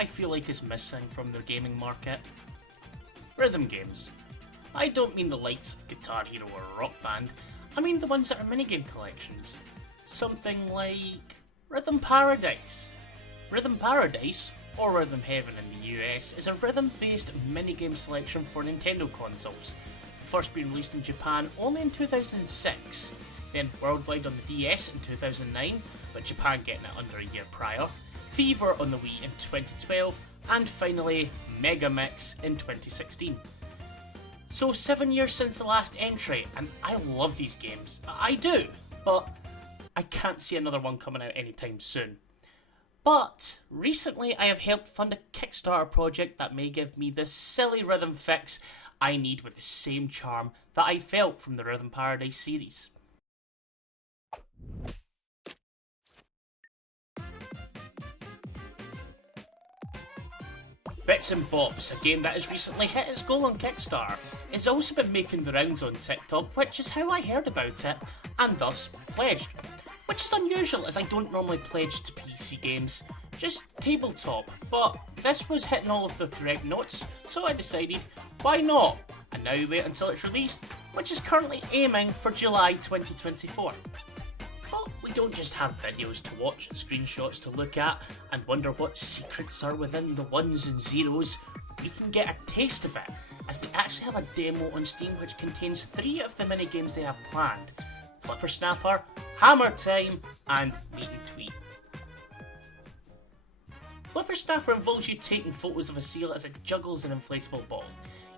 I feel like is missing from the gaming market? Rhythm games. I don't mean the likes of Guitar Hero or Rock Band, I mean the ones that are minigame collections. Something like Rhythm Paradise. Rhythm Paradise, or Rhythm Heaven in the US, is a rhythm-based minigame selection for Nintendo consoles, first being released in Japan only in 2006, then worldwide on the DS in 2009, with Japan getting it under a year prior, Fever on the Wii in 2012, and finally Mega Mix in 2016. So 7 years since the last entry, and I love these games. I do, but I can't see another one coming out anytime soon. But recently I have helped fund a Kickstarter project that may give me the silly rhythm fix I need with the same charm that I felt from the Rhythm Paradise series. Bits Bops, a game that has recently hit its goal on Kickstarter, has also been making the rounds on TikTok, which is how I heard about it, and thus pledged. Which is unusual as I don't normally pledge to PC games, just tabletop, but this was hitting all of the correct notes, so I decided, why not? And now we wait until it's released, which is currently aiming for July 2024. But we don't just have videos to watch and screenshots to look at and wonder what secrets are within the ones and zeros. We can get a taste of it, as they actually have a demo on Steam which contains 3 of the minigames they have planned: Flipper Snapper, Hammer Time, and Meet and Tweet. Flipper Snapper involves you taking photos of a seal as it juggles an inflatable ball.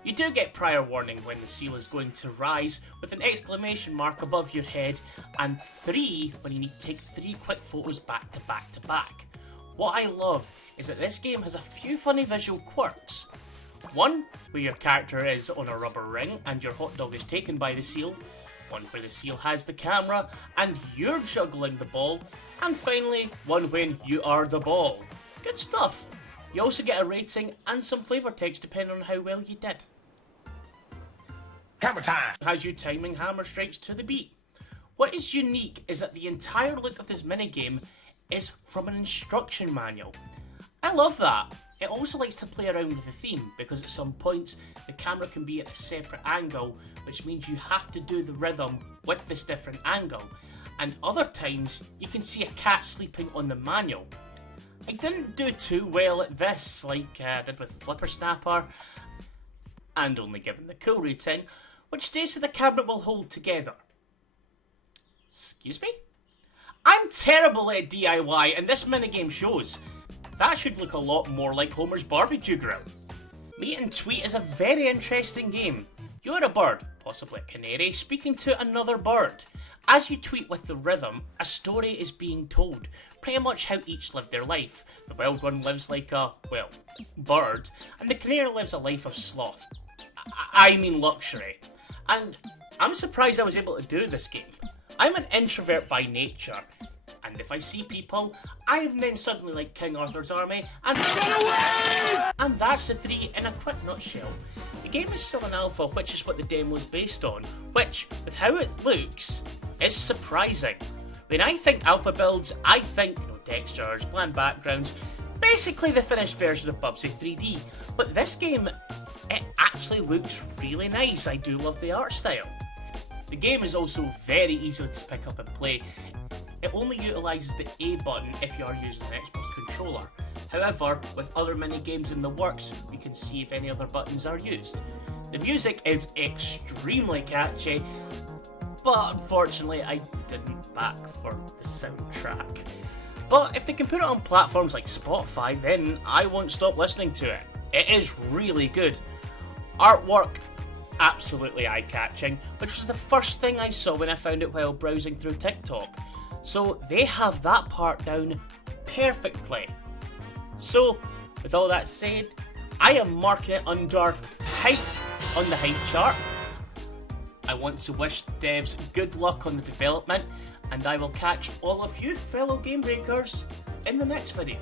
You do get prior warning when the seal is going to rise, with an exclamation mark above your head, and 3 when you need to take 3 quick photos back to back to back. What I love is that this game has a few funny visual quirks. One, where your character is on a rubber ring and your hot dog is taken by the seal. One where the seal has the camera and you're juggling the ball. And finally, one when you are the ball. Good stuff. You also get a rating and some flavour text depending on how well you did. Hammer time! Has you timing hammer strikes to the beat. What is unique is that the entire look of this minigame is from an instruction manual. I love that. It also likes to play around with the theme, because at some points the camera can be at a separate angle, which means you have to do the rhythm with this different angle, and other times you can see a cat sleeping on the manual. I didn't do too well at this like I did with Flipper Snapper, and only given the cool rating, which states that the camera will hold together. Excuse me? I'm terrible at DIY, and this minigame shows. That should look a lot more like Homer's barbecue grill. Meet and Tweet is a very interesting game. You're a bird, possibly a canary, speaking to another bird. As you tweet with the rhythm, a story is being told, pretty much how each lived their life. The wild one lives like a, well, bird, and the canary lives a life of sloth. I mean luxury. And I'm surprised I was able to do this game. I'm an introvert by nature, and if I see people, I'm then suddenly like King Arthur's army, and run away! And that's the 3 in a quick nutshell. The game is still an alpha, which is what the demo is based on, which, with how it looks, is surprising. When I think alpha builds, I think, textures, bland backgrounds, basically the finished version of Bubsy 3D. But this game, it actually looks really nice. I do love the art style. The game is also very easy to pick up and play. It only utilises the A button if you are using an Xbox controller. However, with other mini-games in the works, we can see if any other buttons are used. The music is extremely catchy, but unfortunately I didn't back for the soundtrack. But if they can put it on platforms like Spotify, then I won't stop listening to it. It is really good. Artwork, absolutely eye-catching, which was the first thing I saw when I found it while browsing through TikTok. So they have that part down perfectly. So, with all that said, I am marking it under hype on the hype chart. I want to wish devs good luck on the development, and I will catch all of you fellow game breakers in the next video.